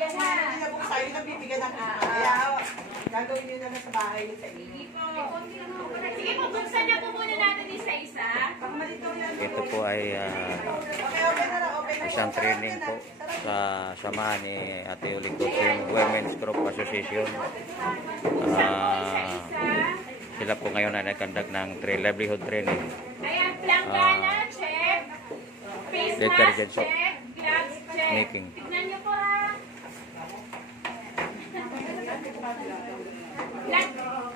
Hindi na po sa'yo na bibigyan natin. Kaya gagawin nyo na sa bahay sa inyo. Sige po, buksan na po muna natin isa-isa. Ito po ay isang training po sa samahan ni Ate Yuli Coaching Women's Group Association. Sila po ngayon ay nagkandak ng livelihood training. Ayan, planggana, check. Face mask, check. Gloves, check. Making. Tignan nyo po ha.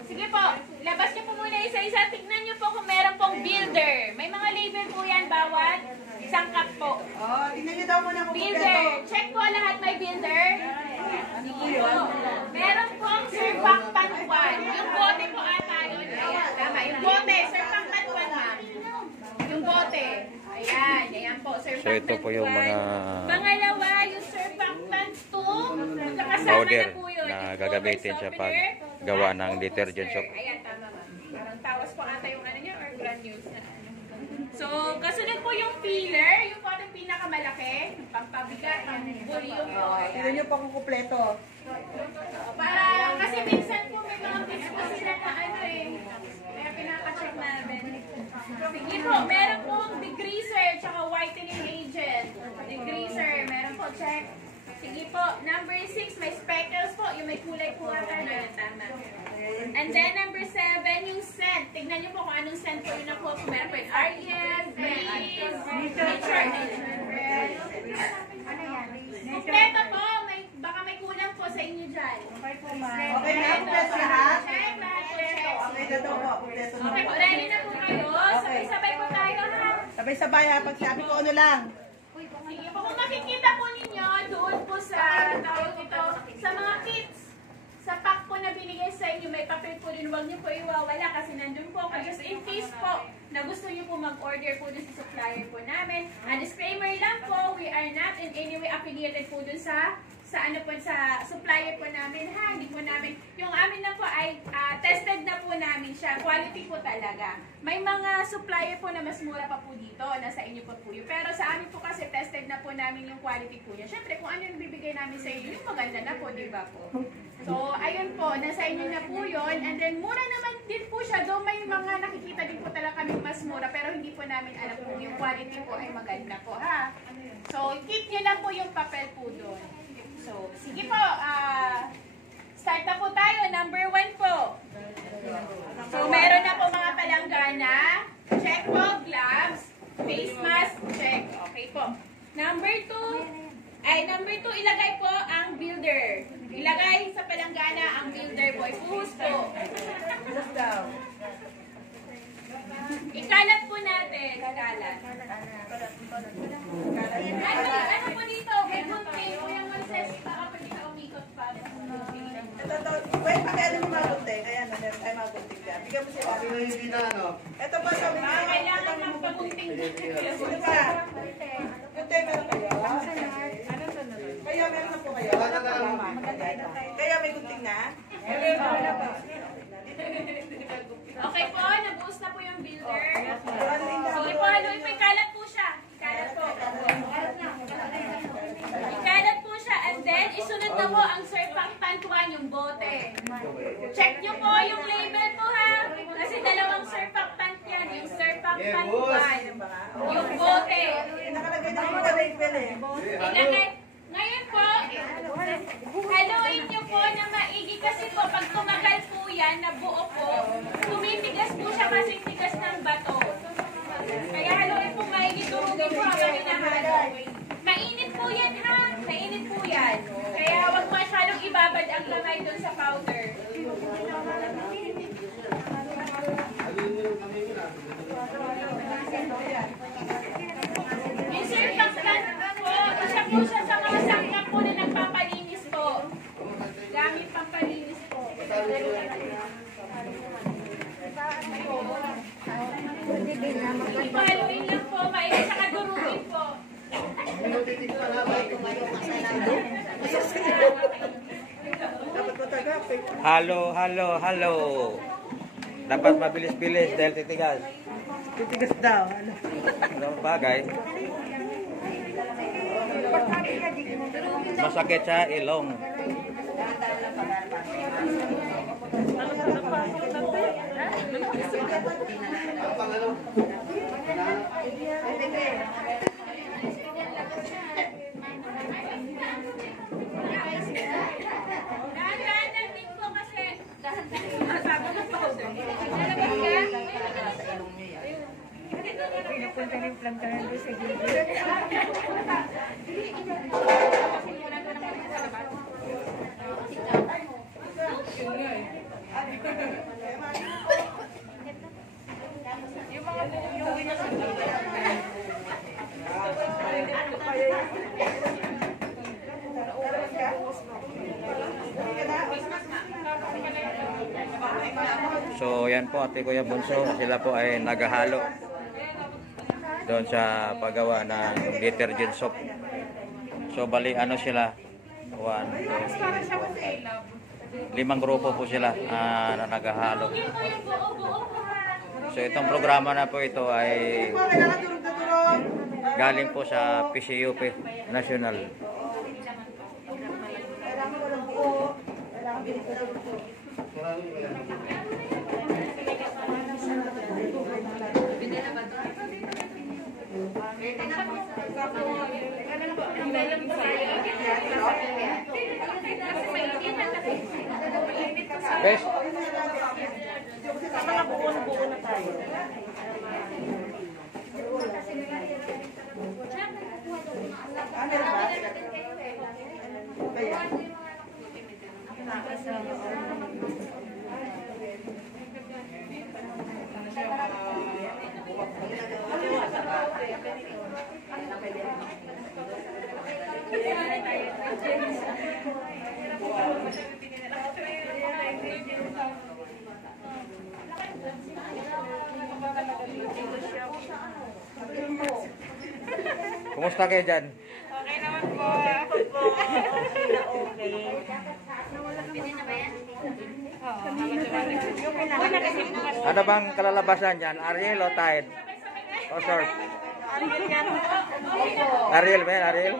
Sige po, labas nyo po muna isa-isa. Tignan nyo po kung meron pong builder. May mga label po yan, bawat isang cup po. Oh, tignan nyo daw muna kung builder. Check po lahat may builder. Sige po. Meron pong surfactant 1. Yung bote po ata yun. Ayan, tama. Yung bote, surfactant 1 ma'am. Yung bote. Ayan, ayan po. Surfactant 1. So ito po yung mga Pangalawa, yung surfactant 2. Magkakasama powder na po yun. na gagamitin sa paggawa ng detergent soap. Ayan, tama ma'am. Parang tawas po ata yung ano niya or brand news na. So, kasunod po yung peeler, yung po ating pinakamalaki, pampabigat, pang-volume po. tignan nyo pa kung kumpleto. Para, kasi minsan po may mga bits po sila na ano eh. Kaya pinaka-check namin. Sige po, meron pong degreaser, tsaka whitening agent. Degreaser, meron po, check. Sige po, number 6, may speckles po, yung may kulay po ata na tama. And then number 7, yung scent. Tignan niyo po kung anong scent po yung nakuha po. Meron po yung Ariel, Breeze, Nature. Kompleto po, baka may kulang po sa inyo dyan. Okay po, ma'am. Okay na, kumpleto lahat? Check, lahat po, check. Okay na daw po, kumpleto na. Okay po, ready na po kayo. Sabay-sabay po tayo ha. Sabay-sabay ha, pag sabi ko ano lang. Sige po, kung makikita po ninyo, doon po sa tawag ito, sa mga kits, sa pack po na binigay sa inyo, may papel po rin, huwag niyo po iwawala kasi nandun po kayo. So in case po na gusto niyo po mag-order po dun sa supplier po namin, a disclaimer lang po, we are not in any way affiliated po dun sa ano po, sa supplier po namin ha, hindi po namin, yung amin na po ay tested na po namin siya, quality po talaga. May mga supplier po na mas mura pa po dito, nasa inyo po yun. Pero sa amin po kasi tested na po namin yung quality po niya. Siyempre kung ano yung bibigay namin sa inyo, yung maganda na po, di ba po? So ayun po, nasa inyo na po yun, and then mura naman din po siya, though may mga nakikita din po talaga kami mas mura, pero hindi po namin alam kung yung quality po ay maganda po ha. So keep nyo lang po yung papel po doon. So, sige po, start na po tayo. Number 1 po. So, meron na po mga palanggana. Check po, gloves, face mask, check. Okay po. Number 2, ilagay po ang builder. Ilagay sa palanggana ang builder po. Ipuhos po. Ikalat po natin. Ikalat. Ano po dito? May gunting po yung manses para po dito umikot pa. Ito, wait, pakialam mo magunting. Ayan, meron tayo magunting dyan. Bigyan mo siya. Hindi na ano. Ito pa sabi niya. Kailangan ng pagunting dito. Sino pa? Gunting, meron kayo? Kaya meron na po kayo. Kaya may gunting na? Okay po, nabuhos na po yung builder. Sige po, haluin po, ikalat po siya. Ikalat po. Ikalat po siya, and then isunod na po ang surfactant 1, yung bote. Check nyo po yung label po ha. Kasi dalawang surfactant yan, yung surfactant 1. Yung bote. Nakalagay na po na label eh. Ilagay. Ngayon po, haluin nyo po na maigi kasi po pag tumagal po yan, na buo po, tumitigas po siya kasi tigas ng bato. Kaya haluin po maigi, durugin po ang hinahalo. Mainit po yan ha, mainit po yan. Kaya huwag masyadong ibabad ang kamay doon sa powder. Yung surfactant po, isa po siya sa mga sangkap po na nagpapalinis po. Gamit pampalinis po. Ipaluin lang po, maigi sa kadurugin po. Dapat matagap eh. Halo. Dapat mabilis-bilis dahil titigas. Titigas daw. Ano bagay? masakit sa ilong. Dahan-dahan ng link po kasi. Pinupunta ng plantahan doon sa gilid. Yung mga buong na sa So yan po Ate Kuya Bunso, sila po ay naghahalo doon sa paggawa ng detergent soap. So bali ano sila? 1, 2, 3, 4, 5 grupo po sila na naghahalo. So itong programa na po ito ay galing po sa PCUP National. Best. Sa mga buo na tayo. Kumusta kayo dyan? Okay naman po. Ako po. Okay. Ano bang kalalabasan dyan? Ariel o Tide? O Surf? Ariel ba yan? Ariel?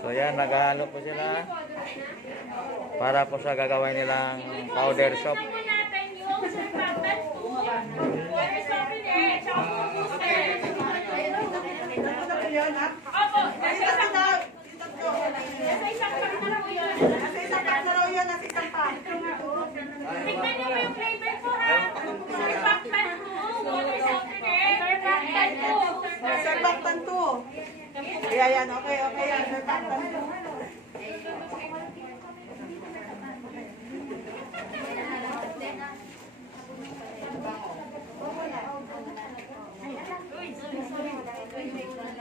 So yan, naghahalo po sila para po sa gagawin nilang powder soap. Opo, nasa isang pack na po yun. Tignan niyo yung flavor ko ha. Surfactant 2, water softener, surfactant 2. Kaya yan, okay yan. Surfactant 2.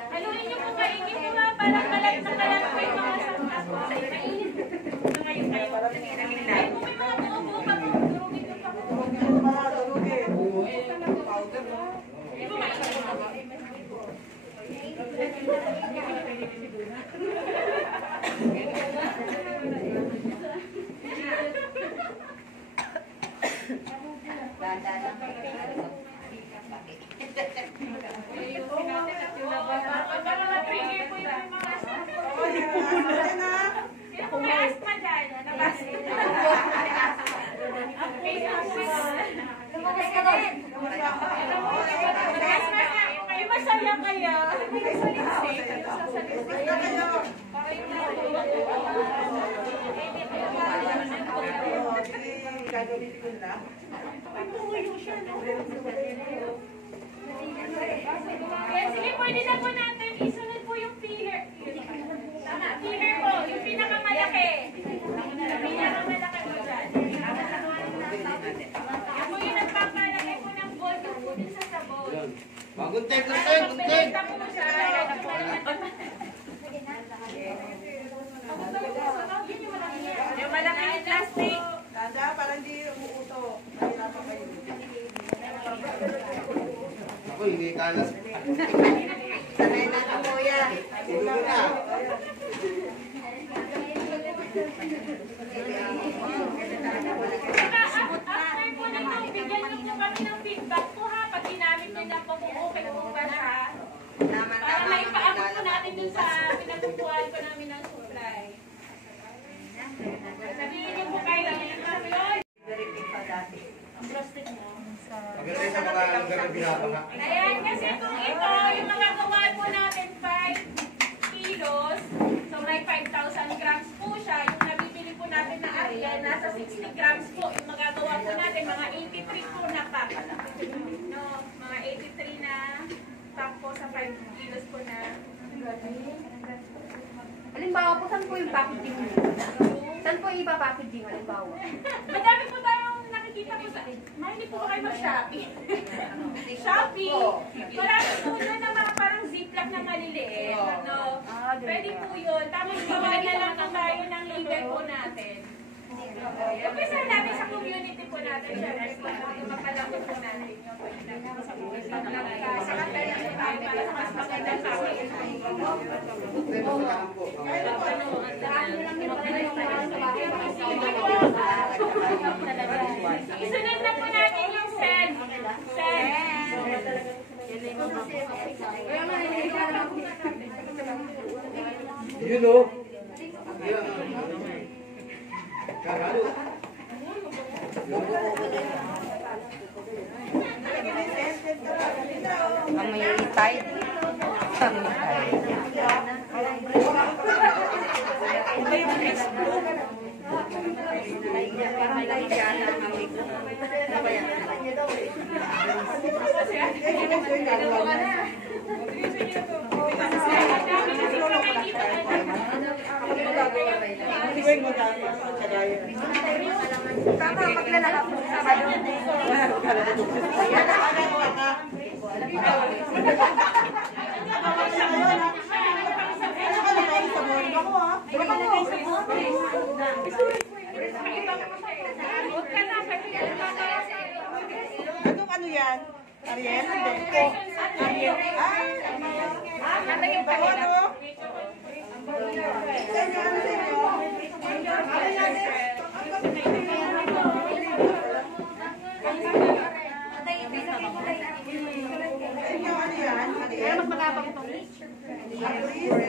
Haluin niyo po kaingin mo ha, parang kalat na kalat po yung mga sampas po. Mainit na ngayon kayo. Ay, kung may mga buo-buo pa po, durugin ko pa po. Di ba mainit? Para ma-trigger po yung mga kung may asthma dyan, nabasa. Lumabas ka din. May masaya kaya. Sige, pwede na po natin isunod po yung filler. Tama, filler po, yung pinakamalaki. Pinakamalaki po dyan. Yan po yung nagpapalaki po ng volume po din sa sabon. Gunting. Pinita po siya. Yung malaki yung plastic. Tanda, parang di umuuto. Nahirapan kayo. Ako, hindi kalas. Sanay na ka po yan. Siguro na. After po nito, bigyan niyo po kami ng feedback po ha. Pag ginamit niyo na po kung okay po ba siya. dun sa pinagpupuan ko namin ng supply. Sabihin niyo po kayo lang yung yun. Ang plastic mo. Maganda yung sa mga lugar na binabaha. Ayan, kasi kung ito, yung mga gawa po natin 5 kilos, so may 5,000 grams po siya. Yung nabibili po natin na Ariel, nasa 60 grams po. Yung magagawa po natin, mga 83 po na pack. No, mga 83 na pack po sa 5 kilos po na. Halimbawa po, saan po yung packaging mo? Saan po yung ipapackaging? Halimbawa. Madami po tayong nakikita po sa... Mahilig po kayo mag-Shopee. Shopee. Marami po yun na mga parang ziplock na maliliit. Ano? Pwede po yun. Tapos gawa na lang po tayo ng label po natin. Umpisa natin sa community po natin siya. Mapalapit po natin yung sa kapela po tayo para sa mas magandang tawag. Isunod na po natin yung send. Yun o. Karalo. Ang may itay. Hindi ko yung magagawa sa kagaya. Tama, maglalakap mo sa balon. Anong ano yan? Ariel? Ariel? Ano yung bago? Sa inyo, ano sa inyo? Ano natin? Sa inyo, ano yan? Pero mas matapang ito.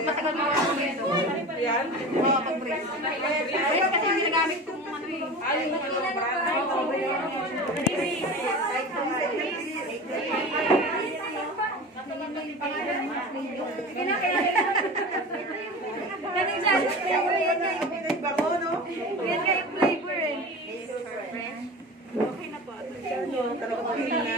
Matagal mo ako dito. Yan? Oo, pag-brace. Brace kasi yung ginagamit kong ano eh. Yung bago, no? Yan nga yung flavor eh. Talaga pili na.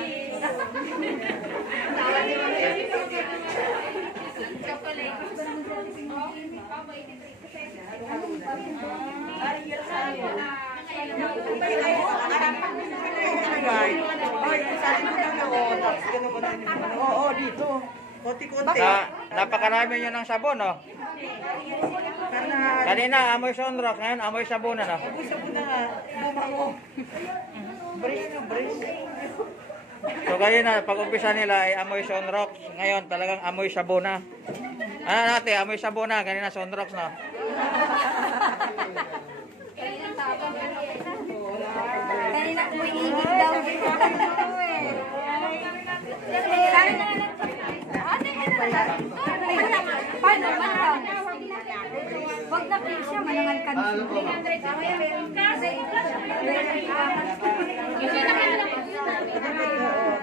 Oo, dito. Konti-konti. Napakarami nyo ng sabon, no? Para Kanina, amoy sunrock. Ngayon, amoy sabunan, no? sabi na nga, bumango. Brace na, brace. So, kayo na, pag-umpisa nila ay amoy sunrock. Ngayon, talagang amoy sabuna. Ano natin, amoy sabuna. Kanina, sunrocks, no? Kanina umiigit daw. Paano? Wag na please siya, malangal ka.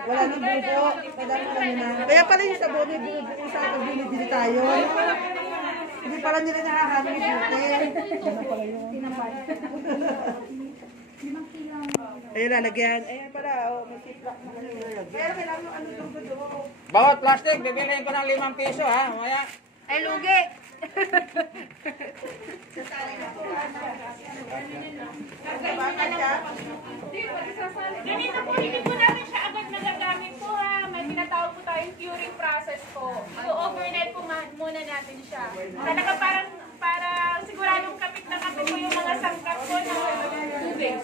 Wala nang bubo. Kaya pala yung sabon, yung bubo sa pag binibili tayo. Hindi pala nila nakakaroon yung butil. Ayun na, lagyan. Ayan pala, may siplak na kami nilagyan. Pero kailangan yung ano doon. Bawat plastic, bibiliin ko ng 5 piso, ha? Mamaya. Ay, lugi! Ganito po, hindi po natin siya agad nagagamit po ha. May tinatawag po tayong curing process po. So overnight po muna natin siya. Talaga para siguradong kapit na kapit po yung mga sangkap po na tubig.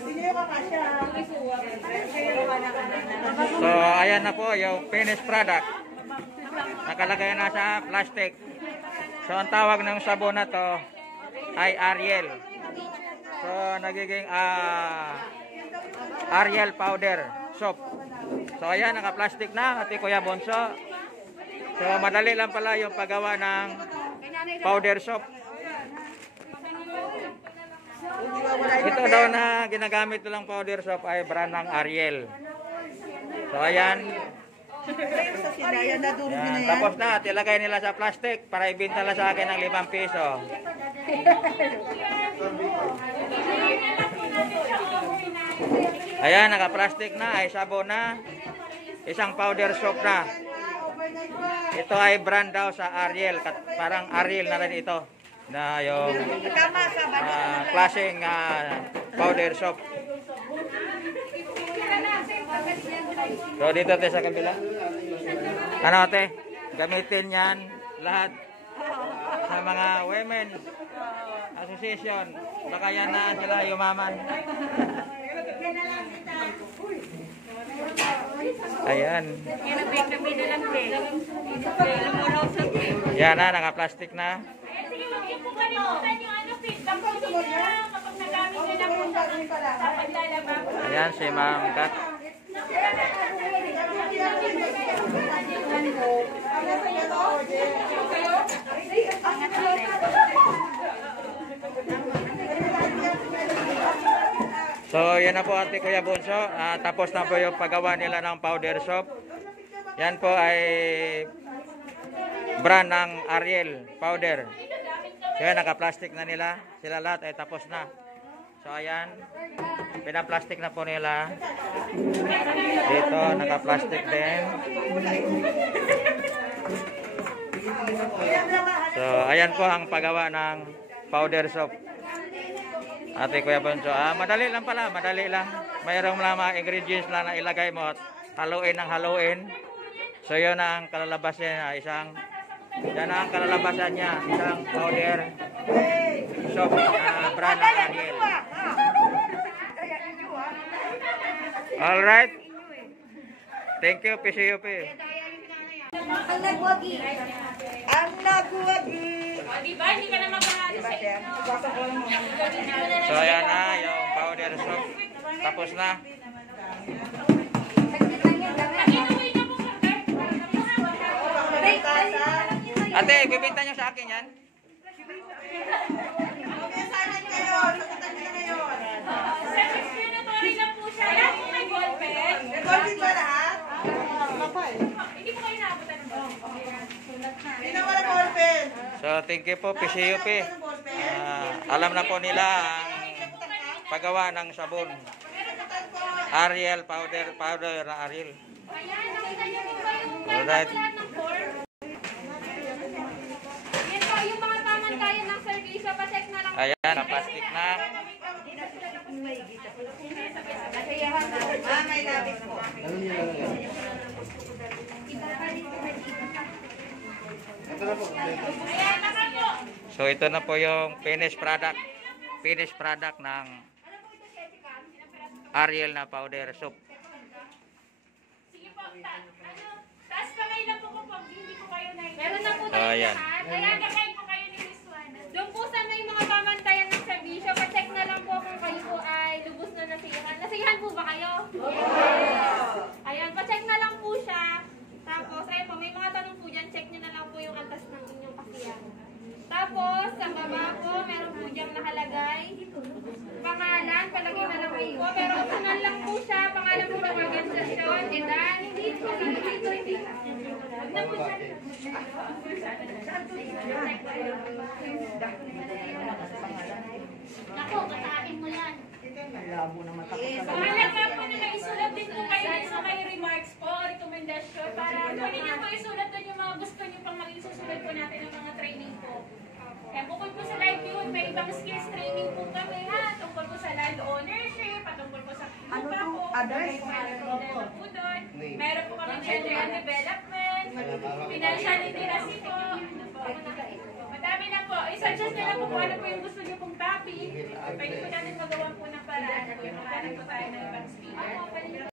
So, ayan na po yung finished product. Nakalagay na sa plastic. So, ang tawag ng sabon na to ay Ariel. So, nagiging Ariel powder soap. So, ayan, naka-plastic na, ati Kuya Bonso. So, madali lang pala yung paggawa ng powder soap. Hindi mawala yung Ito daw na ginagamit nilang powder soap ay brand ng Ariel. So ayan. sa sinaya, nadurog nyo na Yan, yan. tapos na, ilagay nila sa plastic para ibenta nila sa akin ng 5 piso. Ayan, naka-plastic na, ay sabon na, isang powder soap na. Ito ay brand daw sa Ariel, parang Ariel na rin ito, na yung klaseng powder soap. So dito tayo sa kabila. Ano ate? Gamitin yan lahat sa mga women association. Baka yan na sila yumaman. Ayan. Yan na, naka-plastic na. Sige, wag niyo po kalimutan yung ano, feedback po niya kapag nagamit niyo na po sa paglalaba. Ayan si Ma'am Kat. So, yan na po ate Kuya Bunso. Tapos na po yung paggawa nila ng powder soap. Yan po ay brand ng Ariel powder. So, yan, naka-plastic na nila. Sila lahat ay tapos na. So, ayan. Pinaplastic na po nila. Dito, naka-plastic din. So, ayan po ang paggawa ng powder soap. Ate Kuya Bunso. Madali lang pala, madali lang. Mayroong mga ingredients lang na ilagay mo at haluin ng haluin. So, yun ang kalalabasan niya. Yan ang kalalabasan niya. Isang powder soap brand ng Ariel. Alright. Thank you, PCUP. Ang nagwagi. Ang naguwagi. O, diba? Hindi ka na maghahalo sa inyo. So, ayan na yung powder soap. Tapos na. Inuwi na po Ate, bibenta niyo sa akin yan? Sa discriminatory na po siya. Yan po may ballpen. Recording ba lahat? Hindi po kayo naabutan ng ballpen. Hindi na wala ballpen. So, thank you po, PCUP. Alam na po nila ang paggawa ng sabon. Ariel powder na Ariel. Ayan, nakita niyo din ba yung Alright. lahat ng form? Yan po, yung mga pamantayan ng servisyo. Pa-check na lang. Ayan, plastic na. May labis po. Ano niya lang yan? Ito na po. Ayan, naka po. So, ito na po yung finished product. Finished product ng Ariel na powder soap. Sige po, taas kamay lang po kung hindi po kayo naiintindihan. Meron na po Oh, tayo ayan. lahat. Kaya kakay po kayo ni Miss Juana. Doon po sa may mga pamantayan ng servisyo, pa-check na lang po kung kayo po ay lubos na nasiyahan. Nasiyahan po ba kayo? Yes! Ayan, pa-check na lang po siya. Tapos, ayun po, may mga tanong po dyan. Check nyo na lang po yung antas ng inyong kasiyahan. Tapos, sa baba po, meron po diyang nakalagay. Pangalan, palagay na lang po. Pero optional lang po siya. Pangalan po ng organisasyon, edad, hindi po, hindi. Huwag na po siya. Naku, katain mo yan. Pangalan nga po na naisulat din po kayo sa may remarks po o rekomendasyon para pwede niyo po isulat doon yung mga gusto niyo pang maging susunod po natin ng mga training po. Kaya bukod po sa livelihood, may ibang skills training po kami ha, tungkol po sa land ownership, patungkol po sa lupa po, Others? may problema po doon. Meron po kami gender and development, financial literacy po. Madami na po. I-suggest nila po kung ano po yung gusto niyo pong topic. Pwede po natin magawa po ng paraan. Magkakaroon po tayo ng ibang speaker.